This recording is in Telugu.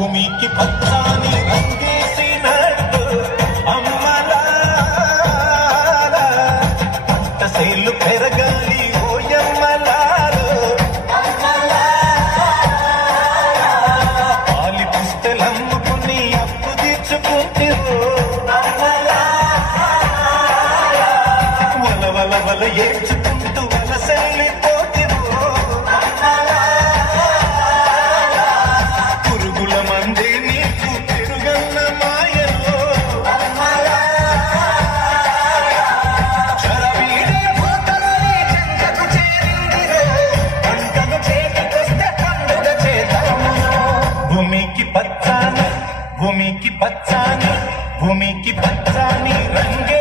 భూమికి పచ్చాని రంగేసినట్టు అమ్మలారా పంట సేలు పెరగాలి ఓయమ్మలారు పాలి పుస్తెలమ్ముకుని అప్పు తీర్చుకుంటారు వల వల వల ఏడ్చుకుంటూ వలసెళ్ళిపోతారు పురుగుల మందే నీకు పెరుగన్న మాయలో చరవీడే పూతలని చెంతకు చేరిందిరో పంటను చేతికొస్తే పండుగ చేద్దాము భూమికి పచ్చాని భూమికి పచ్చాని భూమికి పచ్చాని రంగే